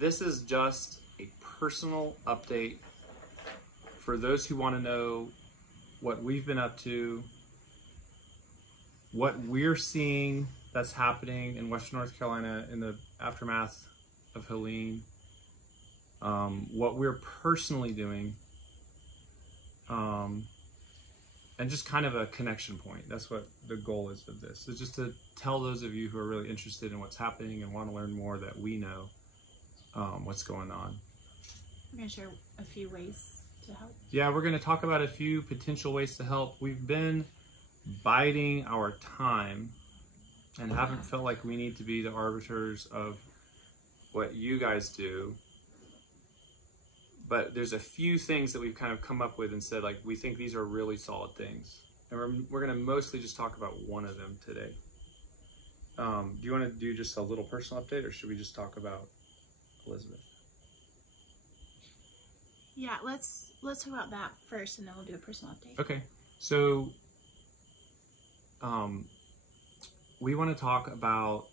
this is just a personal update for those who want to know what we've been up to, what we're seeing that's happening in Western North Carolina in the aftermath of Helene, what we're personally doing, and just kind of a connection point. That's what the goal is of this. It's just to tell those of you who are really interested in what's happening and want to learn more that we know what's going on. We're going to share a few ways to help. Yeah, we're going to talk about a few potential ways to help. We've been biding our time and haven't felt like we need to be the arbiters of what you guys do. But there's a few things that we've kind of come up with and said, like, we think these are really solid things. And we're going to mostly just talk about one of them today. Do you want to do just a little personal update, or should we just talk about Elizabeth? Yeah, let's talk about that first, and then we'll do a personal update. Okay. So we want to talk about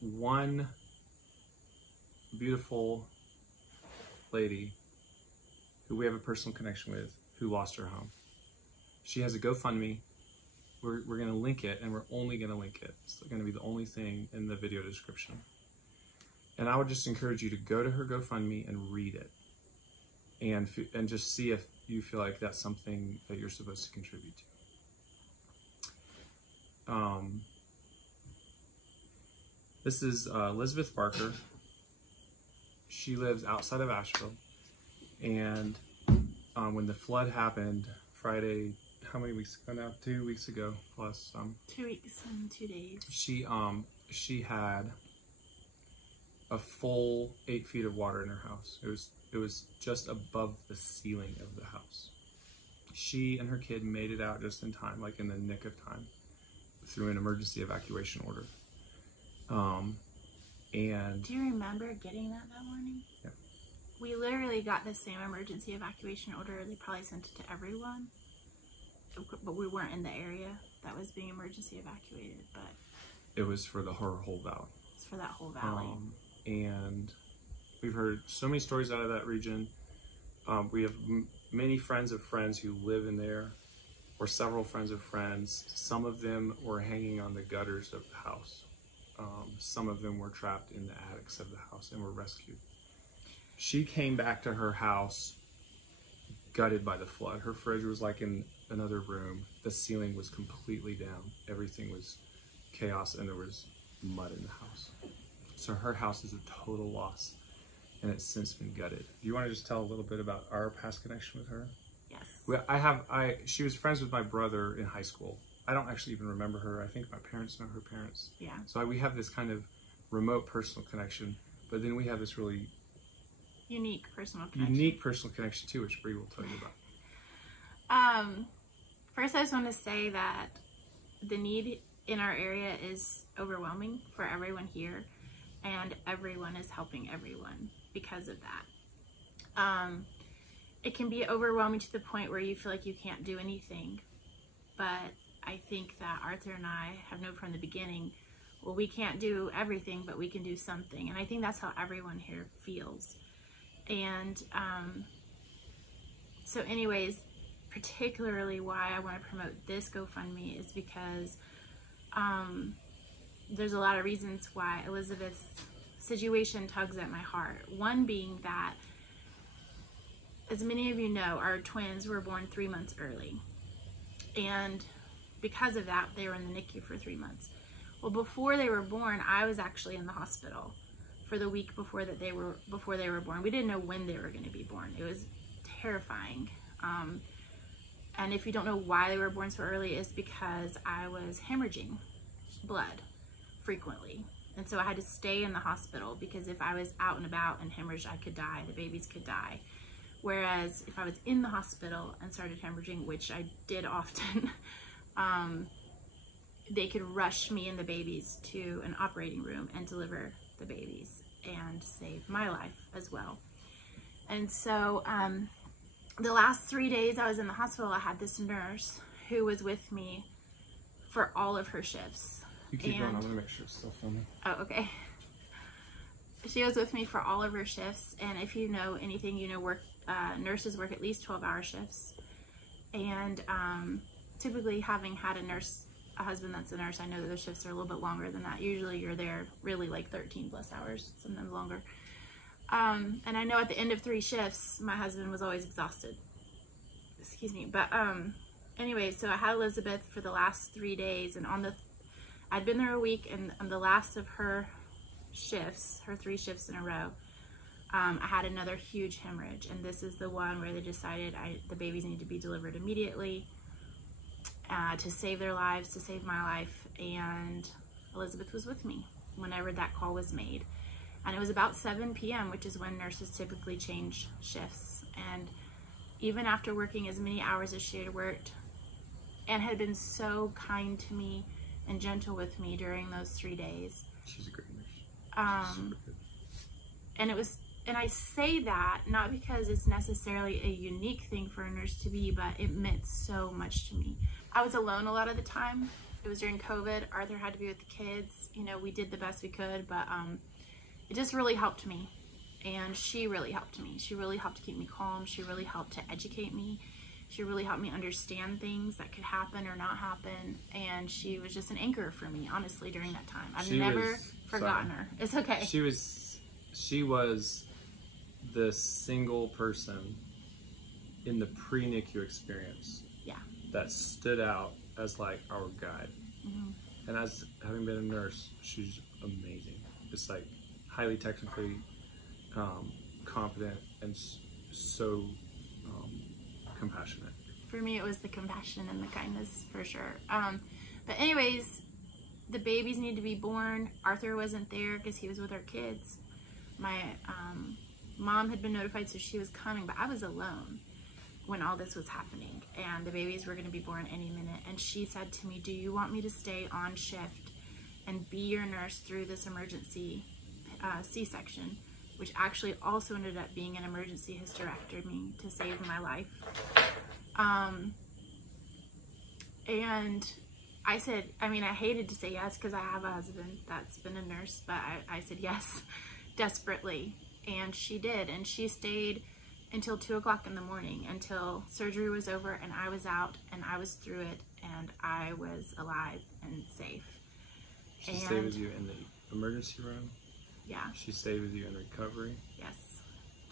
one beautiful lady who we have a personal connection with, who lost her home. She has a GoFundMe. We're going to link it, and we're only going to link it. It's going to be the only thing in the video description. And I would just encourage you to go to her GoFundMe and read it, and just see if you feel like that's something that you're supposed to contribute to. This is Elizabeth Barker. She lives outside of Asheville. And when the flood happened Friday, how many weeks ago now? 2 weeks ago plus. 2 weeks and 2 days. She had a full 8 feet of water in her house. It was just above the ceiling of the house. She and her kid made it out just in time, like in the nick of time, through an emergency evacuation order. And do you remember getting that morning? Yeah. We literally got the same emergency evacuation order. They probably sent it to everyone, but we weren't in the area that was being emergency evacuated. But it was for the whole valley. It's for that whole valley. And we've heard so many stories out of that region. We have many friends of friends who live in there, or several friends of friends. Some of them were hanging on the gutters of the house. Some of them were trapped in the attics of the house and were rescued. She came back to her house gutted by the flood. Her fridge was like in another room. The ceiling was completely down. Everything was chaos, and there was mud in the house. So her house is a total loss, and it's since been gutted. Do you want to just tell a little bit about our past connection with her? Yes. She was friends with my brother in high school. I don't actually even remember her. I think my parents know her parents. Yeah. So we have this kind of remote personal connection, but then we have this really unique personal connection too, which Bree will tell you about. First, I just want to say that the need in our area is overwhelming for everyone here, and everyone is helping everyone because of that. It can be overwhelming to the point where you feel like you can't do anything, but I think that Arthur and I have known from the beginning, well, we can't do everything, but we can do something, and I think that's how everyone here feels. And so anyways, particularly why I want to promote this GoFundMe is because there's a lot of reasons why Elizabeth's situation tugs at my heart. One being that, as many of you know, our twins were born 3 months early. And because of that, they were in the NICU for 3 months. Well, before they were born, I was actually in the hospital for the week before they were born. We didn't know when they were going to be born. It was terrifying. And if you don't know why they were born so early, it's because I was hemorrhaging blood frequently. And so I had to stay in the hospital because if I was out and about and hemorrhaged, I could die. The babies could die. Whereas if I was in the hospital and started hemorrhaging, which I did often, they could rush me and the babies to an operating room and deliver the babies and save my life as well. And so the last 3 days I was in the hospital, I had this nurse who was with me for all of her shifts. You keep going, I'm gonna make sure it's still filming. Oh, okay. She was with me for all of her shifts, and if you know anything, you know nurses work at least 12-hour shifts. And typically, having had a husband that's a nurse, I know that those shifts are a little bit longer than that. Usually you're there really like 13 plus hours, sometimes longer. And I know at the end of 3 shifts, my husband was always exhausted. Excuse me. But anyway, so I had Elizabeth for the last 3 days, and I'd been there a week, and on the last of her shifts, her 3 shifts in a row, I had another huge hemorrhage, and this is the one where they decided the babies need to be delivered immediately to save their lives, to save my life. And Elizabeth was with me whenever that call was made, and it was about 7 p.m., which is when nurses typically change shifts. And even after working as many hours as she had worked, and had been so kind to me and gentle with me during those 3 days. She's a great nurse. And I say that not because it's necessarily a unique thing for a nurse to be, but it meant so much to me. I was alone a lot of the time. It was during COVID. Arthur had to be with the kids. You know, we did the best we could, but it just really helped me. And she really helped me. She really helped to keep me calm. She really helped to educate me. She really helped me understand things that could happen or not happen. And she was just an anchor for me, honestly, during that time. I've never forgotten her. It's okay. She was the single person in the pre-NICU experience that stood out as like our guide. And as having been a nurse, she's amazing. It's like highly technically competent and so compassionate. For me, it was the compassion and the kindness, for sure. But anyways, the babies need to be born. Arthur wasn't there because he was with our kids. My mom had been notified, so she was coming, but I was alone when all this was happening, and the babies were going to be born any minute. And she said to me, "Do you want me to stay on shift and be your nurse through this emergency C-section?" which actually also ended up being an emergency hysterectomy to save my life. And I said, I hated to say yes because I have a husband that's been a nurse, but I said yes desperately. And she did. And she stayed until 2 o'clock in the morning, until surgery was over and I was out and I was through it and I was alive and safe. She stayed with you in the emergency room? Yeah. She stayed with you in recovery? Yes.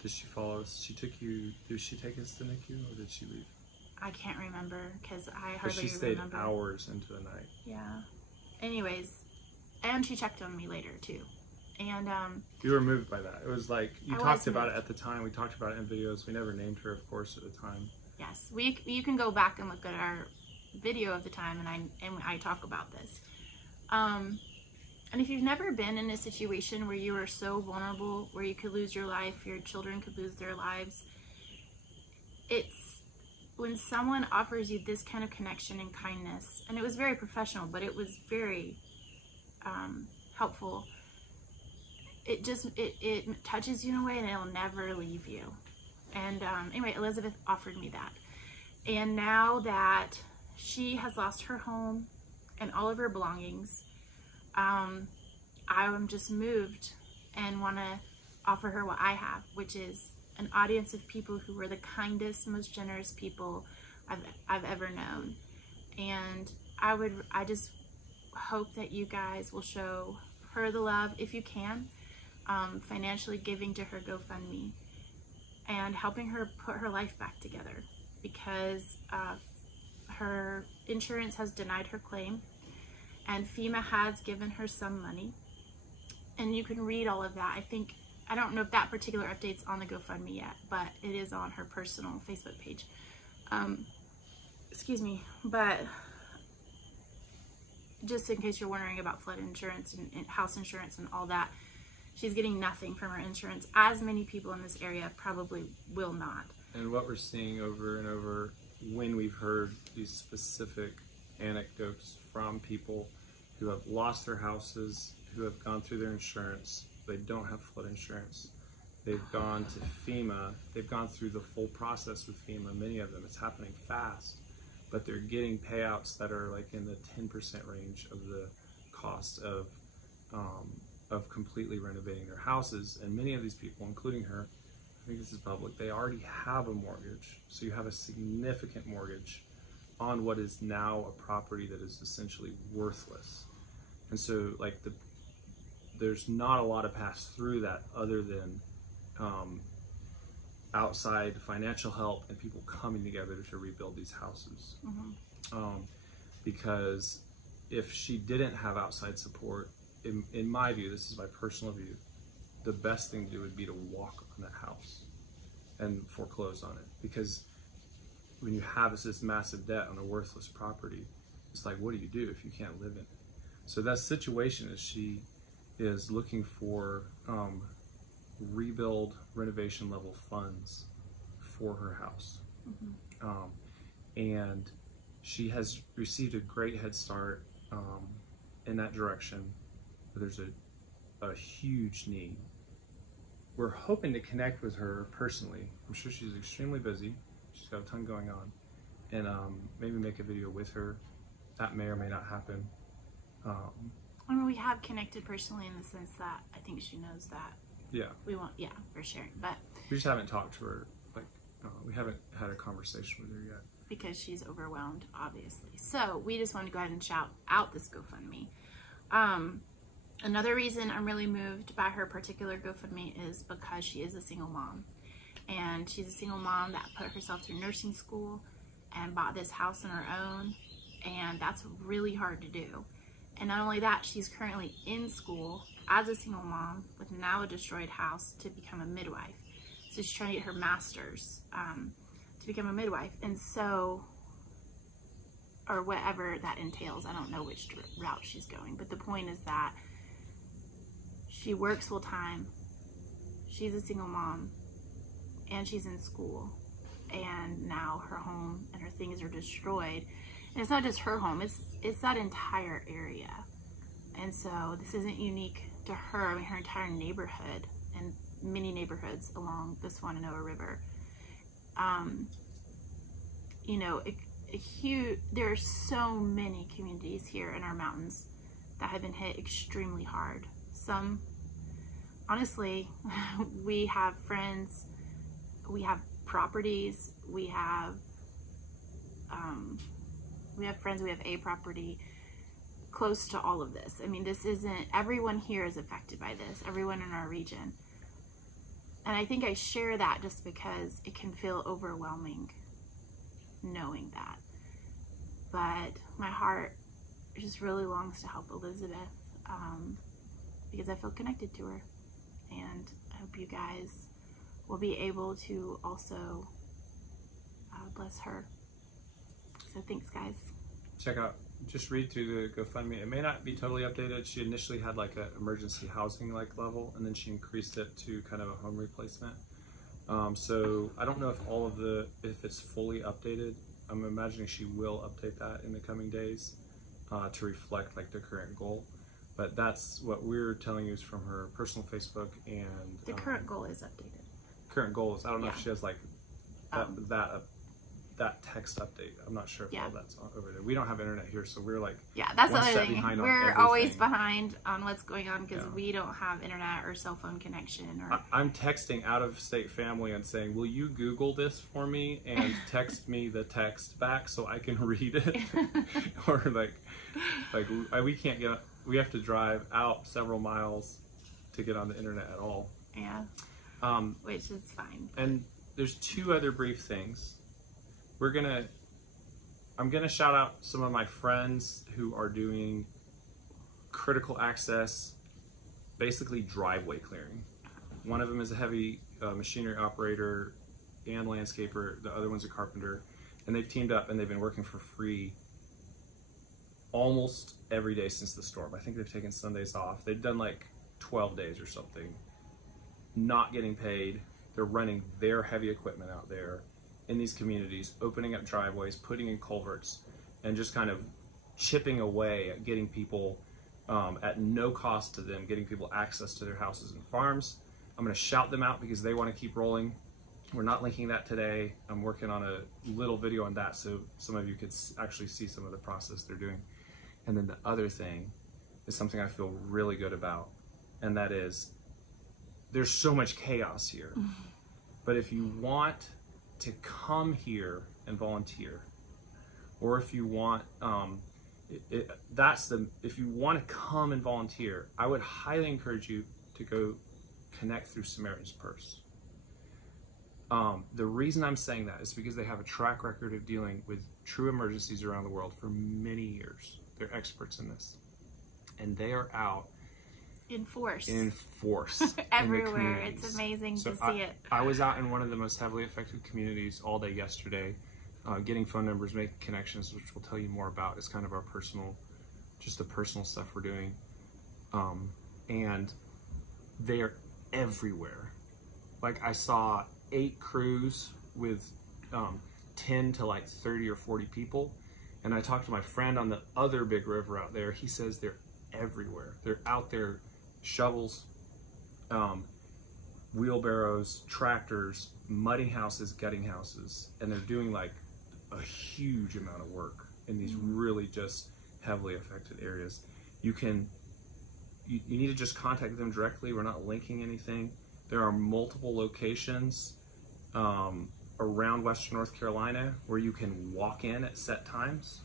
Did she follow us? Did she take us to NICU or did she leave? I can't remember because I hardly remember. She stayed hours into the night. Yeah. Anyways, and she checked on me later too. And you were moved by that. It was like you talked about it at the time. We talked about it in videos. We never named her, of course, at the time. Yes, you can go back and look at our video of the time, and I talk about this. And if you've never been in a situation where you are so vulnerable, where you could lose your life, your children could lose their lives, it's when someone offers you this kind of connection and kindness, and it was very professional, but it was very helpful. It just, it touches you in a way and it'll never leave you. And anyway, Elizabeth offered me that. And now that she has lost her home and all of her belongings, I'm just moved and want to offer her what I have, which is an audience of people who were the kindest, most generous people I've ever known. And I just hope that you guys will show her the love if you can, financially giving to her GoFundMe and helping her put her life back together, because her insurance has denied her claim and FEMA has given her some money, and you can read all of that. I don't know if that particular update's on the GoFundMe yet, but it is on her personal Facebook page. Excuse me, but just in case you're wondering about flood insurance and house insurance and all that, she's getting nothing from her insurance, as many people in this area probably will not. And what we're seeing over and over when we've heard these specific anecdotes from people who have lost their houses, who have gone through their insurance, they don't have flood insurance. They've gone to FEMA, they've gone through the full process with FEMA, many of them, it's happening fast, but they're getting payouts that are like in the 10% range of the cost of of completely renovating their houses. And many of these people, including her, I think this is public, they already have a mortgage. So you have a significant mortgage on what is now a property that is essentially worthless. And so like there's not a lot of pass through that other than outside financial help and people coming together to rebuild these houses. Because if she didn't have outside support, in my view, this is my personal view, the best thing to do would be to walk on that house and foreclose on it. Because when you have this massive debt on a worthless property, it's like, what do you do if you can't live in it? So that situation is she is looking for rebuild renovation level funds for her house. And she has received a great head start in that direction. There's a huge need. We're hoping to connect with her personally. I'm sure she's extremely busy. She's got a ton going on. And maybe make a video with her. That may or may not happen. I mean, we have connected personally in the sense that I think she knows that. Yeah. We're sharing. But we just haven't talked to her. Like, we haven't had a conversation with her yet. Because she's overwhelmed, obviously. So we just want to go ahead and shout out this GoFundMe. Another reason I'm really moved by her particular GoFundMe is because she is a single mom. And she's a single mom that put herself through nursing school and bought this house on her own. And that's really hard to do. And not only that, she's currently in school as a single mom with now a destroyed house to become a midwife. So she's trying to get her master's to become a midwife. And so, or whatever that entails, I don't know which route she's going. But the point is that she works full time, she's a single mom, and she's in school. And now her home and her things are destroyed. And it's not just her home, it's that entire area. And so this isn't unique to her. I mean, her entire neighborhood and many neighborhoods along the Swananoa River. You know, there are so many communities here in our mountains that have been hit extremely hard. Some, honestly, we have friends, we have properties, we have friends, we have a property close to all of this. I mean, this isn't, everyone here is affected by this, everyone in our region. And I think I share that just because it can feel overwhelming knowing that. But my heart just really longs to help Elizabeth because I feel connected to her. And I hope you guys will be able to also bless her. So thanks, guys. Check out, just read through the GoFundMe. It may not be totally updated. She initially had like an emergency housing like level, and then she increased it to kind of a home replacement. So I don't know if it's fully updated. I'm imagining she will update that in the coming days to reflect like the current goal. But that's what we're telling you is from her personal Facebook, and the current goal is updated. Current goal is, I don't know if she has like that text update. I'm not sure if all that's over there. We don't have internet here, so we're like that's the one other step thing. behind on We're everything. always behind on what's going on because we don't have internet or cell phone connection. Or I'm texting out of state family and saying, will you Google this for me and text me the text back so I can read it? Or we can't get, we have to drive out several miles to get on the internet at all. Yeah. Which is fine. And there's two other brief things. I'm gonna shout out some of my friends who are doing critical access, basically driveway clearing. One of them is a heavy machinery operator and landscaper. The other one's a carpenter, and they've teamed up and they've been working for free almost every day since the storm. I think they've taken Sundays off. They've done like 12 days or something, not getting paid. They're running their heavy equipment out there in these communities, opening up driveways, putting in culverts, and just kind of chipping away at getting people at no cost to them, getting people access to their houses and farms. I'm gonna shout them out because they wanna keep rolling. We're not linking that today. I'm working on a little video on that so some of you could actually see some of the process they're doing. And then the other thing is something I feel really good about. and that is, there's so much chaos here. But if you want to come here and volunteer, or if you want, if you want to come and volunteer, I would highly encourage you to go connect through Samaritans Purse. The reason I'm saying that is because they have a track record of dealing with true emergencies around the world for many years. They're experts in this. And they are out in force everywhere. It's amazing to see it. I was out in one of the most heavily affected communities all day yesterday, getting phone numbers, making connections, which we'll tell you more about. It's kind of our personal, just the personal stuff we're doing. And they are everywhere. Like, I saw 8 crews with 10 to like 30 or 40 people. And I talked to my friend on the other big river out there. He says they're everywhere. They're out there, shovels, wheelbarrows, tractors, mudding houses, gutting houses. And they're doing like a huge amount of work in these really just heavily affected areas. You need to just contact them directly. We're not linking anything. There are multiple locations around Western North Carolina where you can walk in at set times.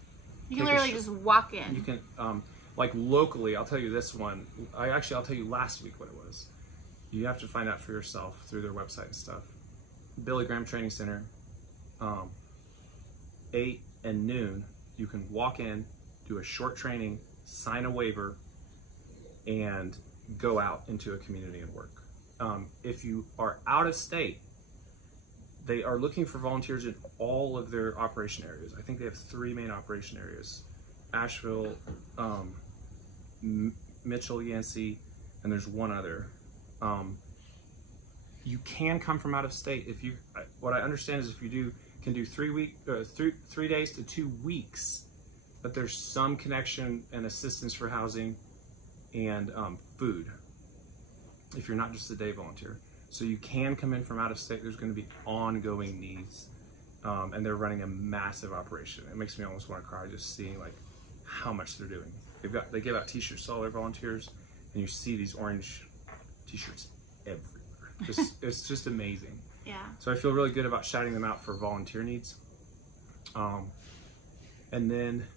You can literally just walk in. You can, like locally, I'll tell you this one. I'll tell you last week what it was. You have to find out for yourself through their website and stuff. Billy Graham Training Center, 8 and noon, you can walk in, do a short training, sign a waiver, and go out into a community and work. If you are out of state, they are looking for volunteers in all of their operation areas. I think they have 3 main operation areas: Asheville, Mitchell, Yancey, and there's one other. You can come from out of state. What I understand is if you can do 3 days to 2 weeks, but there's some connection and assistance for housing and food if you're not just a day volunteer. So you can come in from out of state. There's going to be ongoing needs, and they're running a massive operation. It makes me almost want to cry just seeing like how much they're doing. They give out t-shirts to all their volunteers, and you see these orange t-shirts everywhere. It's just amazing. Yeah. So I feel really good about shouting them out for volunteer needs. And then,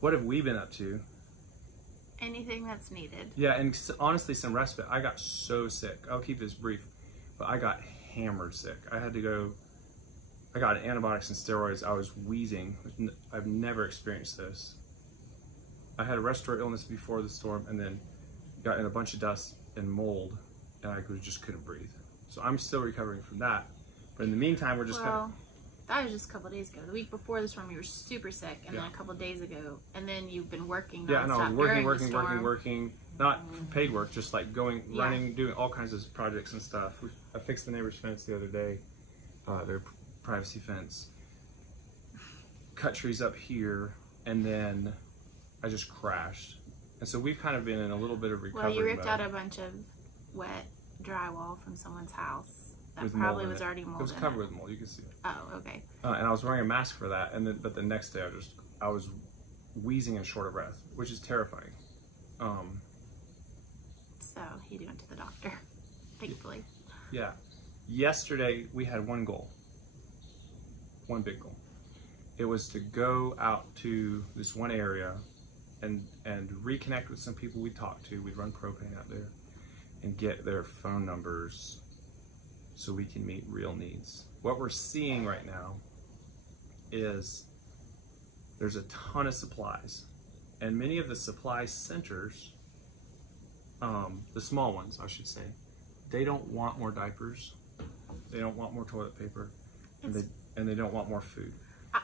what have we been up to? Anything that's needed. Yeah, and honestly, some respite. I got so sick. I'll keep this brief, but I got hammered sick. I got antibiotics and steroids. I was wheezing. I've never experienced this. I had a respiratory illness before the storm, and then got in a bunch of dust and mold, and I just couldn't breathe. So I'm still recovering from that. But in the meantime, we're just that was just a couple of days ago. The week before the storm, you were super sick, and then a couple of days ago, and then you've been working nonstop. Yeah, and I was working, not paid work, just like running, doing all kinds of projects and stuff. I fixed the neighbor's fence the other day, their privacy fence. Cut trees up here, and then I just crashed. And so we've kind of been in a little bit of recovery. Well, you ripped out a bunch of wet drywall from someone's house. That probably was already mold. It was covered with mold. You can see it. Oh, okay. And I was wearing a mask for that, but the next day I was wheezing and short of breath, which is terrifying. So he went to the doctor, thankfully. Yeah. Yesterday we had one goal, one big goal. It was to go out to this one area and reconnect with some people we talked to. We'd run propane out there and get their phone numbers so we can meet real needs. What we're seeing right now is there's a ton of supplies, and many of the supply centers, the small ones I should say, they don't want more diapers, they don't want more toilet paper, and they don't want more food.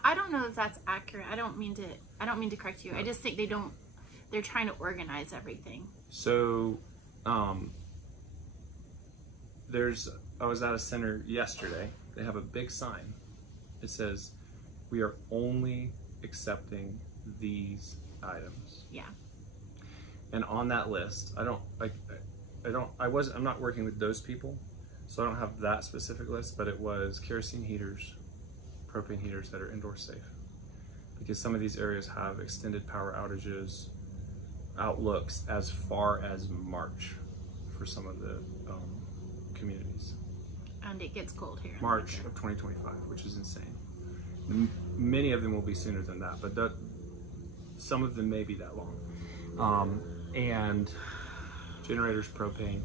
I don't know if that's accurate. I don't mean to correct you. I just think they're trying to organize everything. So I was at a center yesterday. They have a big sign. It says, "We are only accepting these items." Yeah. And on that list, I'm not working with those people, so I don't have that specific list, but it was kerosene heaters, propane heaters that are indoor safe, because some of these areas have extended power outages. outlooks as far as March for some of the communities. And it gets cold here. March of 2025, which is insane. Many of them will be sooner than that, but some of them may be that long. And generators, propane.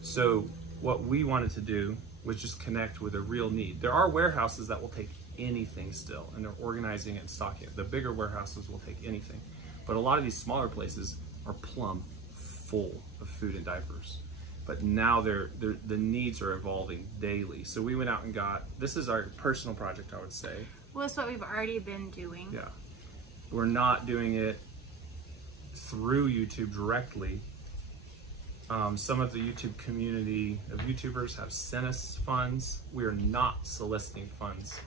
So what we wanted to do was just connect with a real need. There are warehouses that will take anything still, and they're organizing it and stocking it. The bigger warehouses will take anything. But a lot of these smaller places are plumb full of food and diapers. But now the needs are evolving daily. So we went out and this is our personal project, I would say. Well, it's what we've already been doing. Yeah. We're not doing it through YouTube directly. Some of the YouTube community of YouTubers have sent us funds. We are not soliciting funds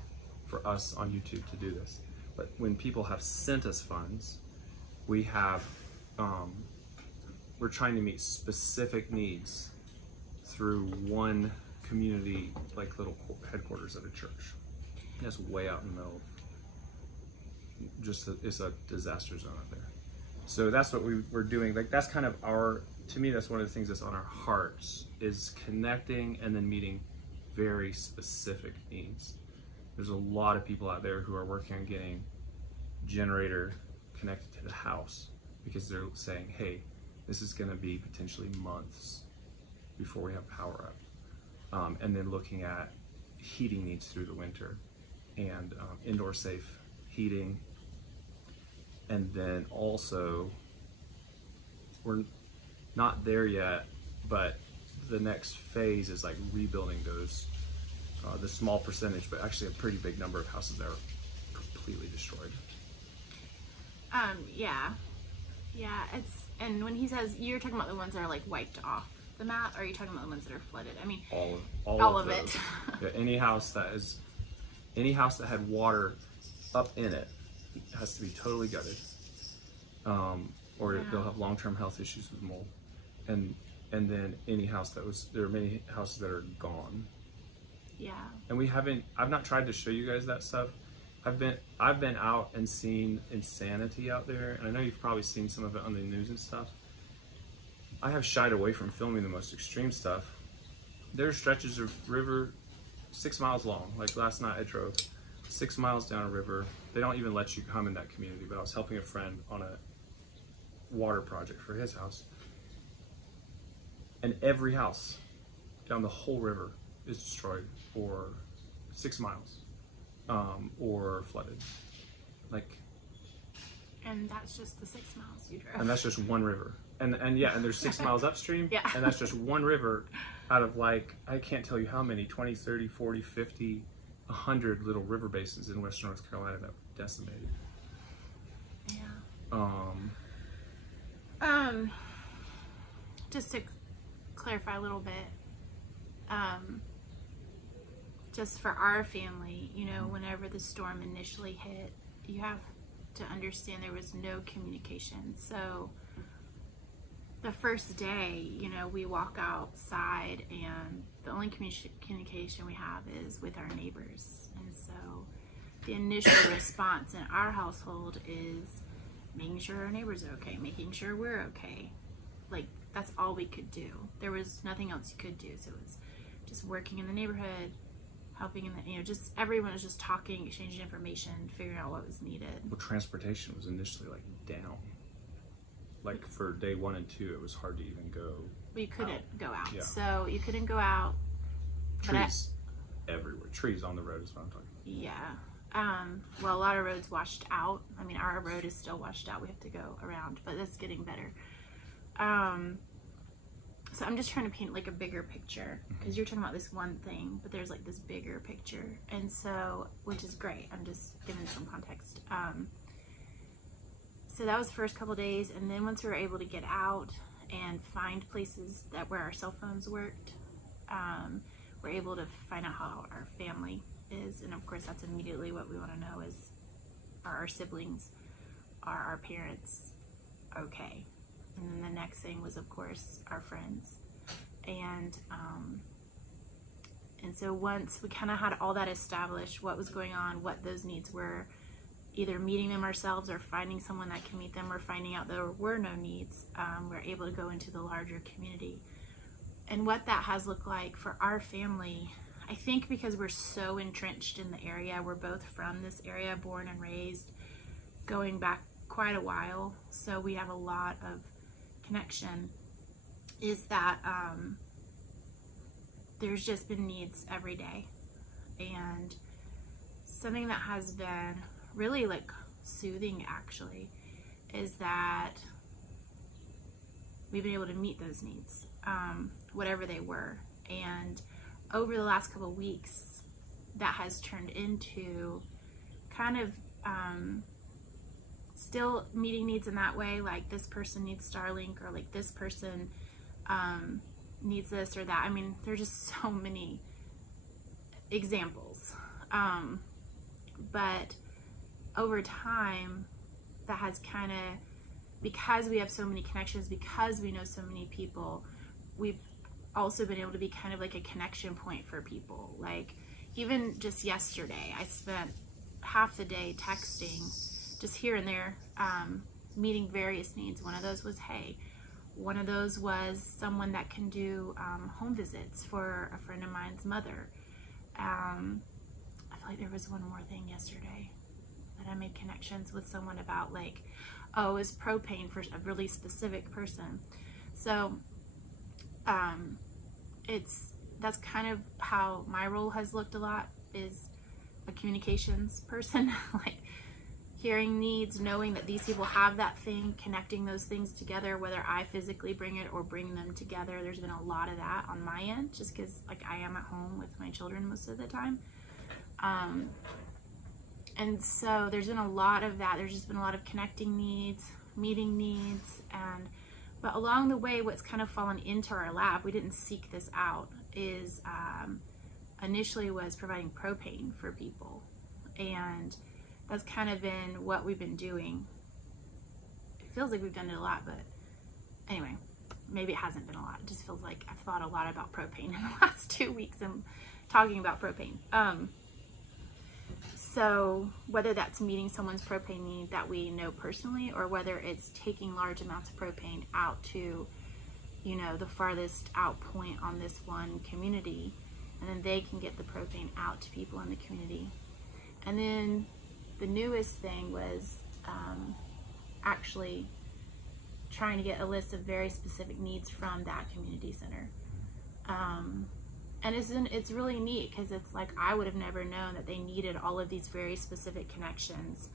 for us on YouTube to do this. But when people have sent us funds, we have, we're trying to meet specific needs through one community, like little headquarters at a church. That's way out in the middle of it's a disaster zone out there. So that's what we're doing. Like that's kind of to me, that's one of the things that's on our hearts, is connecting and then meeting very specific needs. There's a lot of people out there who are working on getting generator connected to the house because they're saying, hey, this is gonna be potentially months before we have power up. And then looking at heating needs through the winter and indoor safe heating. And then also, we're not there yet, but the next phase is like rebuilding those, the small percentage, but actually a pretty big number of houses that are completely destroyed. Yeah, and when he says, you're talking about the ones that are like wiped off the map, or are you talking about the ones that are flooded? I mean, all of it. Yeah, any house that had water up in it has to be totally gutted, or they'll have long-term health issues with mold. And then any house there are many houses that are gone. Yeah. And I've not tried to show you guys that stuff. I've been out and seen insanity out there, and I know you've probably seen some of it on the news and stuff. I have shied away from filming the most extreme stuff. There are stretches of river 6 miles long. Like last night I drove 6 miles down a river. They don't even let you come in that community, but I was helping a friend on a water project for his house. And every house down the whole river is destroyed for 6 miles, or flooded. And that's just the 6 miles you drove. And that's just one river. And there's 6 miles upstream, yeah. And that's just one river out of I can't tell you how many, 20, 30, 40, 50, 100 little river basins in western North Carolina that were decimated. Yeah. Just to clarify a little bit, just for our family, whenever the storm initially hit, you have to understand there was no communication. So the first day, we walk outside and the only communication we have is with our neighbors. And so the initial response in our household is making sure our neighbors are okay, making sure we're okay. That's all we could do. There was nothing else you could do. So it was just working in the neighborhood, helping in the, just everyone was just talking, exchanging information, figuring out what was needed. Well, transportation was initially down. For day 1 and 2, it was hard to even go. We couldn't go out. Yeah. So you couldn't go out. Trees everywhere. Trees on the road is what I'm talking about. Yeah. Well, a lot of roads washed out. I mean, our road is still washed out. We have to go around, but that's getting better. So I'm just trying to paint a bigger picture, because you're talking about this one thing, but there's this bigger picture. And so, which is great. I'm just giving some context. So that was the first couple days. And then once we were able to get out and find places where our cell phones worked, we're able to find out how our family is. And of course, that's immediately what we want to know is, are our siblings, are our parents okay? And then the next thing was, of course, our friends. And so once we kind of had all that established, what was going on, what those needs were, either meeting them ourselves or finding someone that can meet them, or finding out there were no needs, we're able to go into the larger community. And what that has looked like for our family, I think because we're so entrenched in the area, we're both from this area, born and raised, going back quite a while, so we have a lot of connection, is that there's just been needs every day. And something that has been really like soothing actually is that we've been able to meet those needs, whatever they were. And over the last couple of weeks, that has turned into kind of still meeting needs in that way, like this person needs Starlink, or like this person needs this or that. I mean, there's just so many examples. But over time, that has kind of, because we have so many connections, because we know so many people, we've also been able to be kind of like a connection point for people. Like even just yesterday, I spent half the day texting, just here and there, meeting various needs. One of those was hay. One of those was someone that can do home visits for a friend of mine's mother. I feel like there was one more thing yesterday that I made connections with someone about, like, oh, it was propane for a really specific person. So that's kind of how my role has looked a lot, is a communications person, like hearing needs, knowing that these people have that thing, connecting those things together, whether I physically bring it or bring them together. There's been a lot of that on my end, just because like I am at home with my children most of the time. And so there's been a lot of that. There's just been a lot of connecting needs, meeting needs, but along the way, what's kind of fallen into our lap, we didn't seek this out, is initially was providing propane for people. And that's kind of been what we've been doing. It feels like we've done it a lot, but anyway, maybe it hasn't been a lot. It just feels like I've thought a lot about propane in the last 2 weeks and talking about propane. So whether that's meeting someone's propane need that we know personally, or whether it's taking large amounts of propane out to, you know, the farthest out point on this one community, and then they can get the propane out to people in the community. And then the newest thing was actually trying to get a list of very specific needs from that community center. And it's really neat, because it's like I would have never known that they needed all of these very specific connections.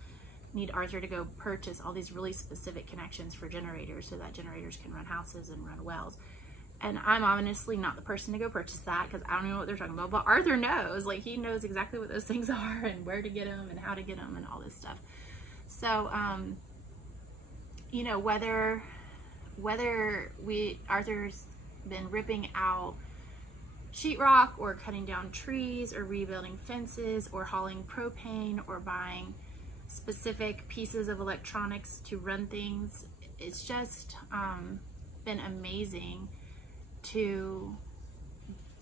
Need Arthur to go purchase all these really specific connections for generators, so that generators can run houses and run wells. And I'm honestly not the person to go purchase that, because I don't know what they're talking about. But Arthur knows, like he knows exactly what those things are and where to get them and how to get them and all this stuff. So, you know, whether Arthur's been ripping out sheetrock, or cutting down trees, or rebuilding fences, or hauling propane, or buying specific pieces of electronics to run things, it's just been amazing to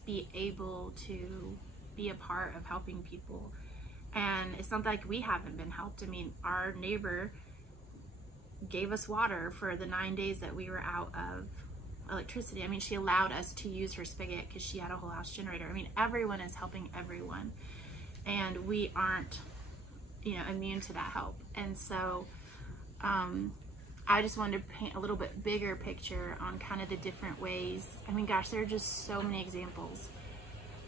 be able to be a part of helping people. And it's not like we haven't been helped. I mean, our neighbor gave us water for the 9 days that we were out of electricity. I mean, she allowed us to use her spigot because she had a whole house generator. I mean, everyone is helping everyone, and we aren't, you know, immune to that help. And so I just wanted to paint a little bit bigger picture on kind of the different ways. I mean, gosh, there are just so many examples.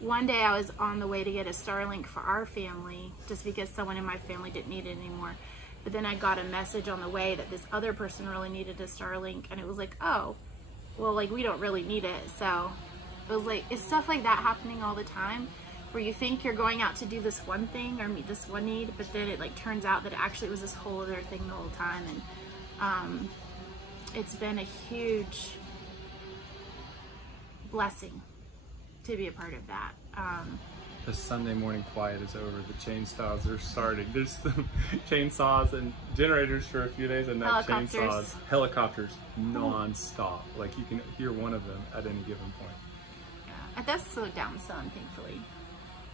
One day I was on the way to get a Starlink for our family, just because someone in my family didn't need it anymore. But then I got a message on the way that this other person really needed a Starlink, and it was like, oh, well, like, we don't really need it. So it was like, it's stuff like that happening all the time, where you think you're going out to do this one thing or meet this one need, but then it like turns out that it actually was this whole other thing the whole time. And it's been a huge blessing to be a part of that. The Sunday morning quiet is over. The chainsaws are starting. There's some chainsaws and generators for a few days, and now chainsaws, helicopters non-stop. Like, you can hear one of them at any given point. Yeah, that's slowed down some, thankfully.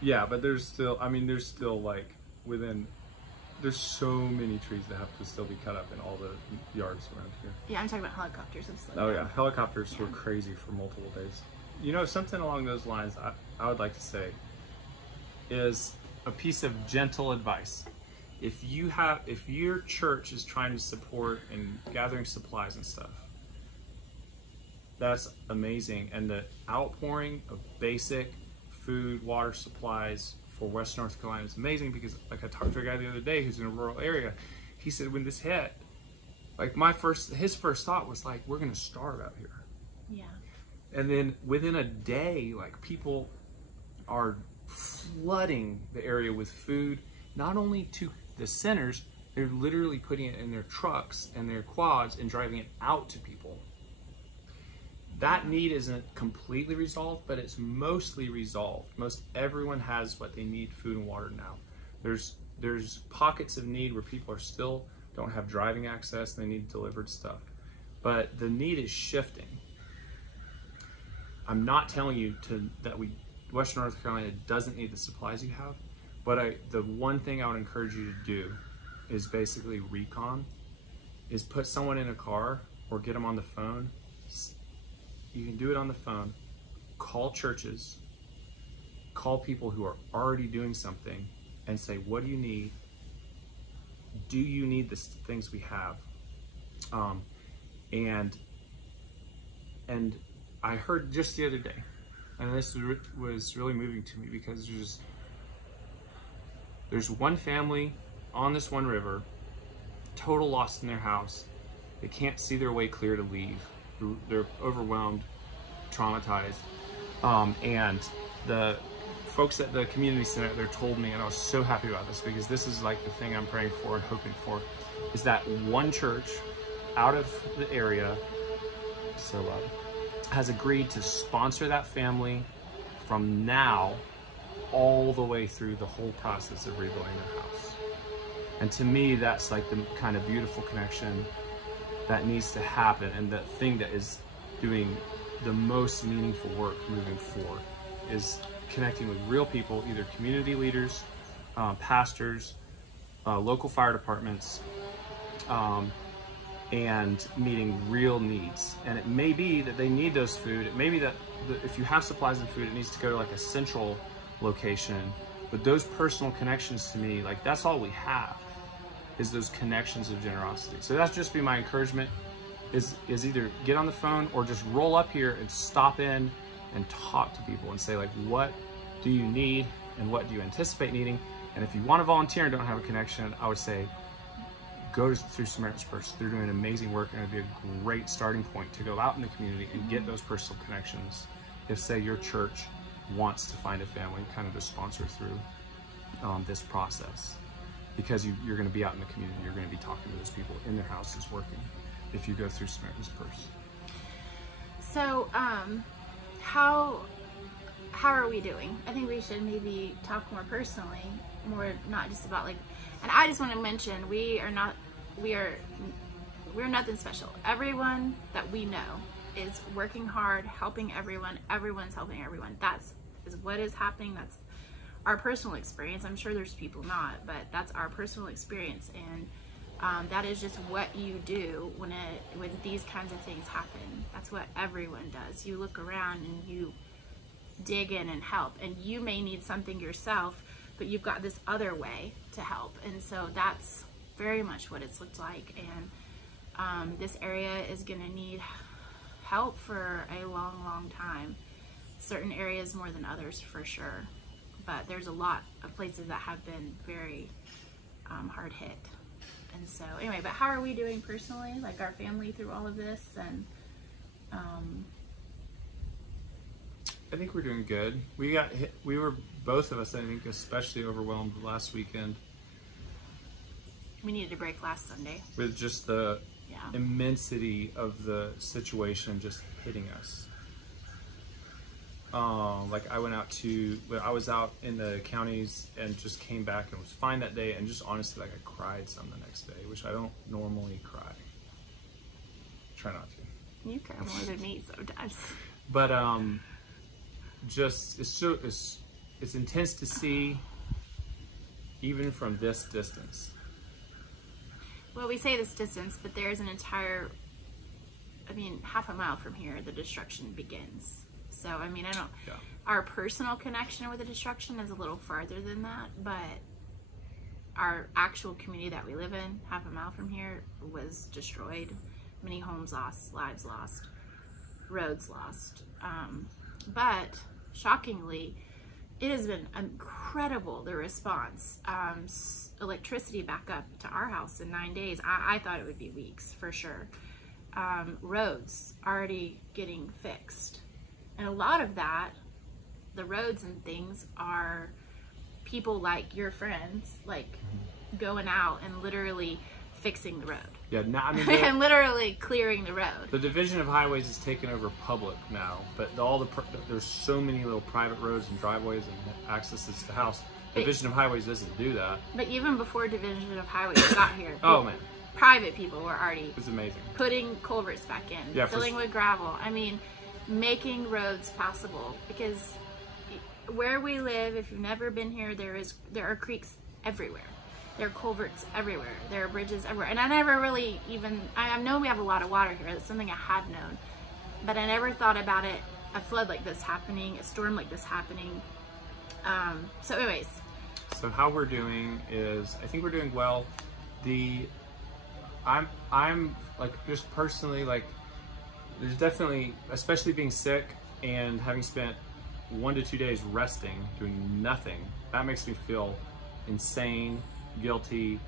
Yeah, but there's still, I mean, there's still like within there's so many trees that have to still be cut up in all the yards around here. Yeah, I'm talking about helicopters. Oh yeah, helicopters were crazy for multiple days. You know, something along those lines I would like to say is a piece of gentle advice. If your church is trying to support and gathering supplies and stuff, that's amazing. And the outpouring of basic food, water supplies for West North Carolina is amazing, because like I talked to a guy the other day who's in a rural area. He said when this hit, like his first thought was like, we're gonna starve out here. Yeah. And then within a day, like people are flooding the area with food, not only to the centers, they're literally putting it in their trucks and their quads and driving it out to people. That need isn't completely resolved, but it's mostly resolved. Most everyone has what they need, food and water now. There's pockets of need where people are still don't have driving access and they need delivered stuff. But the need is shifting. I'm not telling you that Western North Carolina doesn't need the supplies you have, but the one thing I would encourage you to do is basically recon, is put someone in a car or get them on the phone. You can do it on the phone. Call churches, call people who are already doing something and say, what do you need? Do you need the things we have? And I heard just the other day, and this was really moving to me, because there's one family on this one river, total lost in their house. They can't see their way clear to leave. They're overwhelmed, traumatized. And the folks at the community center there told me, and I was so happy about this, because this is like the thing I'm praying for and hoping for, is that one church out of the area has agreed to sponsor that family from now all the way through the whole process of rebuilding their house. And to me, that's like the kind of beautiful connection that needs to happen, and the thing that is doing the most meaningful work moving forward is connecting with real people, either community leaders, pastors, local fire departments, and meeting real needs. And it may be that they need those food. It may be that if you have supplies and food, it needs to go to like a central location. But those personal connections, to me, like that's all we have, is those connections of generosity. So that's just be my encouragement, is either get on the phone or just roll up here and stop in and talk to people and say, like, what do you need and what do you anticipate needing? And if you want to volunteer and don't have a connection, I would say go through Samaritans Purse. They're doing amazing work, and it'd be a great starting point to go out in the community and get those personal connections. If, say, your church wants to find a family kind of to sponsor through this process, because you're going to be out in the community, you're going to be talking to those people in their houses working if you go through Samaritans Purse. So how are we doing? I think we should maybe talk more personally, more not just about like, and I just want to mention we're nothing special. Everyone that we know is working hard, helping everyone. Everyone's helping everyone. That's what is happening. That's our personal experience. I'm sure there's people not, but that's our personal experience, and that is just what you do when these kinds of things happen. That's what everyone does. You look around and you dig in and help, and you may need something yourself, but you've got this other way to help. And so that's very much what it's looked like. And this area is going to need help for a long time. Certain areas more than others, for sure. But there's a lot of places that have been very hard hit. And so anyway, but how are we doing personally, like our family, through all of this? And I think we're doing good. We got hit, we were, both of us, I think, especially overwhelmed last weekend. We needed a break last Sunday. With just the immensity of the situation just hitting us. Like I was out in the counties and just came back and was fine that day, and just honestly, like I cried some the next day, which I don't normally cry. Try not to. You cry more than me sometimes. But just it's intense to see, even from this distance, Well, we say this distance, but there's an entire, half a mile from here, the destruction begins. So, I don't, Yeah. our personal connection with the destruction is a little farther than that, but our actual community that we live in, half a mile from here, was destroyed. Many homes lost, lives lost, roads lost. But shockingly, it has been incredible, the response. Electricity back up to our house in 9 days. I thought it would be weeks for sure. Roads already getting fixed. And a lot of that, the roads and things, are people like your friends, like going out and literally fixing the road. Yeah, And literally clearing the road. The Division of Highways is taken over public now, but there's so many little private roads and driveways and accesses to house. Division of Highways doesn't do that. But even before Division of Highways got here, Oh man, private people were already it's amazing. putting culverts back in, Yeah, filling with gravel. Making roads passable, because where we live, if you've never been here, there are creeks everywhere. There are culverts everywhere. There are bridges everywhere. And I never really I know we have a lot of water here. That's something I had known. But I never thought about it, a flood like this happening, a storm like this happening. So anyways. So how we're doing is, I think we're doing well. I'm like, just personally, like, there's definitely, especially being sick and having spent 1 to 2 days resting, doing nothing, that makes me feel insane, guilty,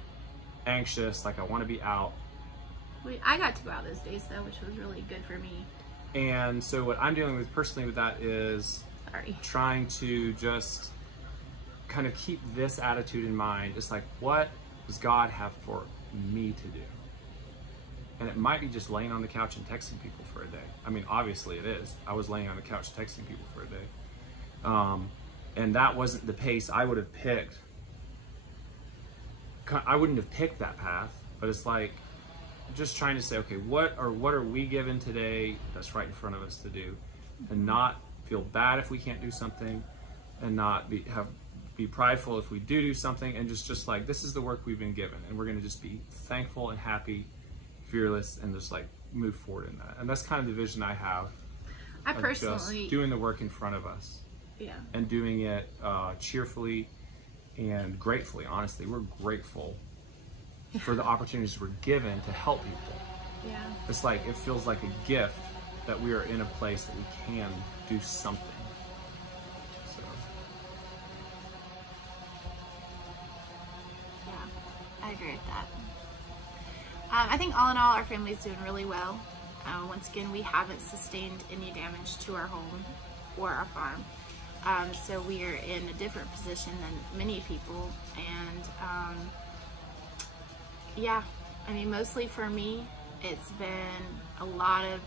anxious, like I want to be out. I got to go out those days though, which was really good for me. And so what I'm dealing with personally with that is trying to just kind of keep this attitude in mind. It's like, what does God have for me to do? And it might be just laying on the couch and texting people for a day. Obviously it is. I was laying on the couch texting people for a day. And that wasn't the pace I would have picked. I wouldn't have picked that path, but it's like just trying to say, okay, what are we given today that's right in front of us to do, and not feel bad if we can't do something, and not be prideful if we do something, and just like, this is the work we've been given, and we're going to just be thankful and happy, fearless, and just like move forward in that. And that's kind of the vision I have. I personally just doing the work in front of us. Yeah. And doing it cheerfully and gratefully. Honestly, we're grateful for the opportunities we're given to help people. Yeah. It's like, it feels like a gift that we are in a place that we can do something. So. Yeah, I agree with that. I think all in all, our family's doing really well. Once again, we haven't sustained any damage to our home or our farm. So we are in a different position than many people. And yeah, mostly for me, it's been a lot of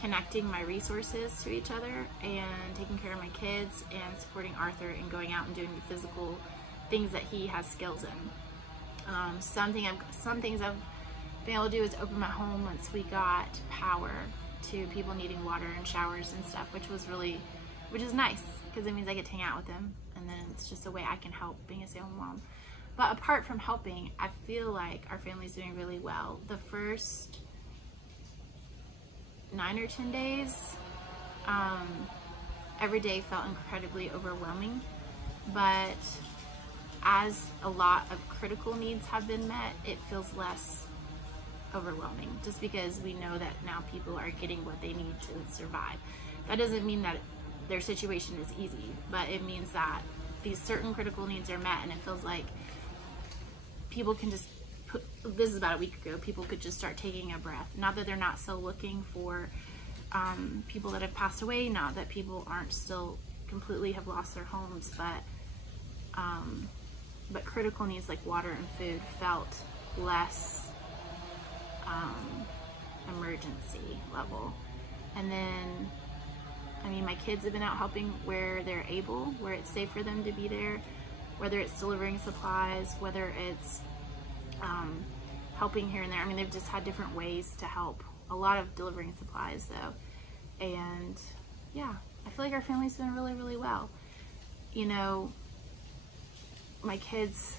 connecting my resources to each other and taking care of my kids and supporting Arthur and going out and doing the physical things that he has skills in. Some things I've been able to do is open my home once we got power to people needing water and showers and stuff, which is nice, because it means I get to hang out with them, and then it's just a way I can help being a stay-at-home mom. But apart from helping, I feel like our family's doing really well. The first 9 or 10 days, every day felt incredibly overwhelming, but as a lot of critical needs have been met, it feels less overwhelming, just because we know that now people are getting what they need to survive. That doesn't mean that their situation is easy, but it means that these certain critical needs are met, and it feels like people can just this is about a week ago, people could just start taking a breath. Not that they're not still looking for people that have passed away, not that people aren't still completely have lost their homes, but critical needs like water and food felt less emergency level. And then, my kids have been out helping where they're able, where it's safe for them to be there, whether it's delivering supplies, whether it's helping here and there. They've just had different ways to help. A lot of delivering supplies though. And yeah, I feel like our family's doing really, really well. My kids,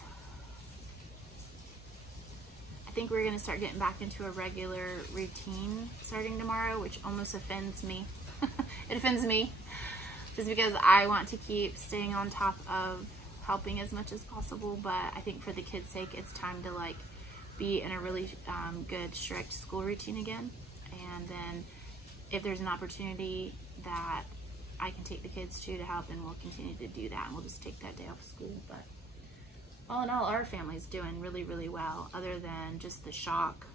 I think we're gonna start getting back into a regular routine starting tomorrow, which almost offends me. It offends me just because I want to keep staying on top of helping as much as possible, but I think for the kids' sake, it's time to like be in a really good, strict school routine again. And then if there's an opportunity that I can take the kids to help, then we'll continue to do that, and we'll just take that day off of school. But all in all, our family's doing really, really well, other than just the shock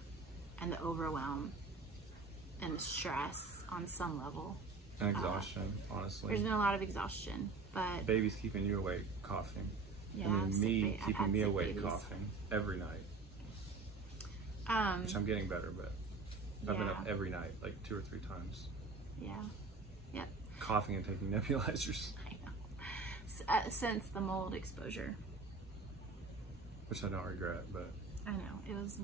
and the overwhelm and the stress on some level. And exhaustion, honestly. There's been a lot of exhaustion, but... Baby's keeping you awake, coughing. Yeah, and then me keeping me awake, coughing every night. Which I'm getting better, but I've been up every night, like 2 or 3 times. Yeah. Yep. Coughing and taking nebulizers. I know. Since the mold exposure. Which I don't regret, but... I know. It was...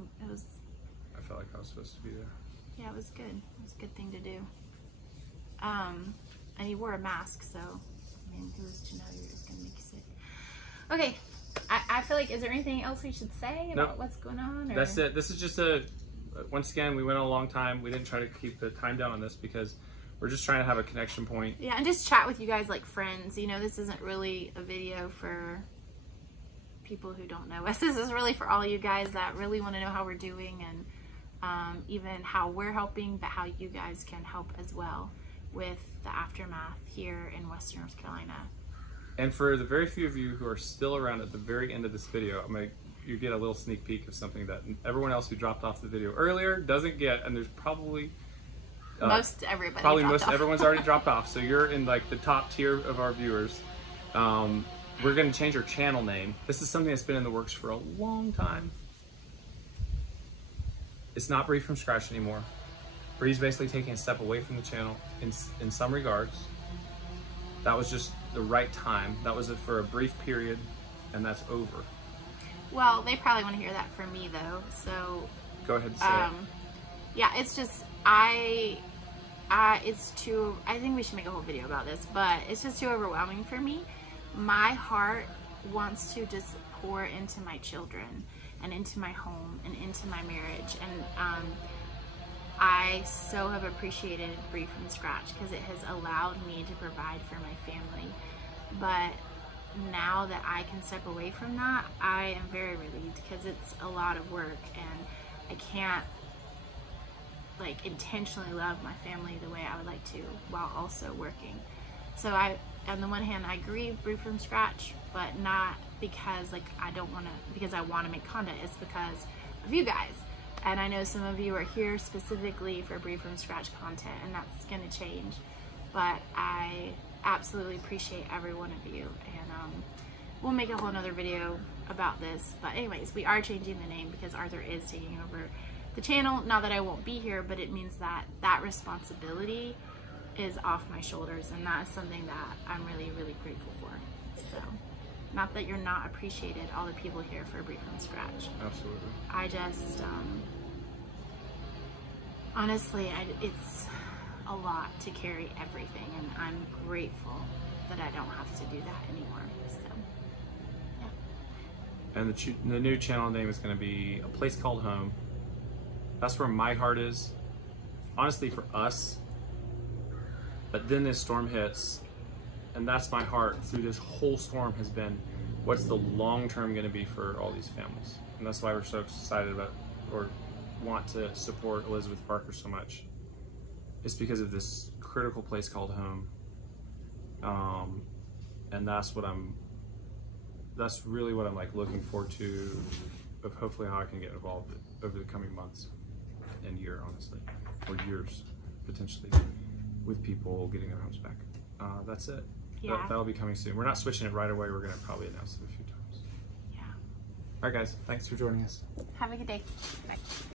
I felt like I was supposed to be there. Yeah, it was good. It was a good thing to do. And you wore a mask, so, I mean, who was to know you were just going to make you sick? Okay. I feel like, is there anything else we should say about what's going on? Or? That's it. This is just once again, we went on a long time. We didn't try to keep the time down on this because we're just trying to have a connection point. Yeah, and just chat with you guys like friends. You know, this isn't really a video for people who don't know us. This is really for all you guys that really want to know how we're doing, and even how we're helping, but how you guys can help as well with the aftermath here in Western North Carolina. And for the very few of you who are still around at the very end of this video, you get a little sneak peek of something that everyone else who dropped off the video earlier doesn't get, and there's probably most everybody probably most off. Everyone's already dropped off, so you're in like the top tier of our viewers. We're going to change our channel name. This is something that's been in the works for a long time. It's not Bree from Scratch anymore. Bree's basically taking a step away from the channel in some regards. That was just the right time. That was it for a brief period, and that's over. Well, they probably want to hear that from me though, so go ahead and say it. Yeah, it's just it's too, I think we should make a whole video about this, but it's just too overwhelming for me. My heart wants to just pour into my children and into my home and into my marriage, and I so have appreciated Bree from Scratch because it has allowed me to provide for my family. But now that I can step away from that, I am very relieved because it's a lot of work, and I can't like intentionally love my family the way I would like to while also working. So on the one hand, I grieve Bree from Scratch, but not because like because I want to make content. It's because of you guys. And I know some of you are here specifically for Bree from Scratch content, and that's going to change. But I absolutely appreciate every one of you, and we'll make a whole nother video about this. But anyways, we are changing the name because Arthur is taking over the channel. Not that I won't be here, but it means that that responsibility is off my shoulders, and that is something that I'm really, really grateful for. So, not that you're not appreciated, all the people here for Bree from Scratch. Absolutely. I just, honestly, it's a lot to carry everything, and I'm grateful that I don't have to do that anymore. So, yeah. And the new channel name is going to be A Place Called Home. That's where my heart is, honestly, for us. But then this storm hits, and that's my heart through this whole storm has been, what's the long term going to be for all these families? And that's why we're so excited about, or want to support Elizabeth Parker so much. It's because of this critical place called home. And that's really what I'm like looking forward to, of hopefully how I can get involved over the coming months and year, honestly, or years potentially, with people getting their homes back. That's it. Yeah. That'll be coming soon. We're not switching it right away. We're going to probably announce it a few times. Yeah. All right, guys. Thanks for joining us. Have a good day. Bye.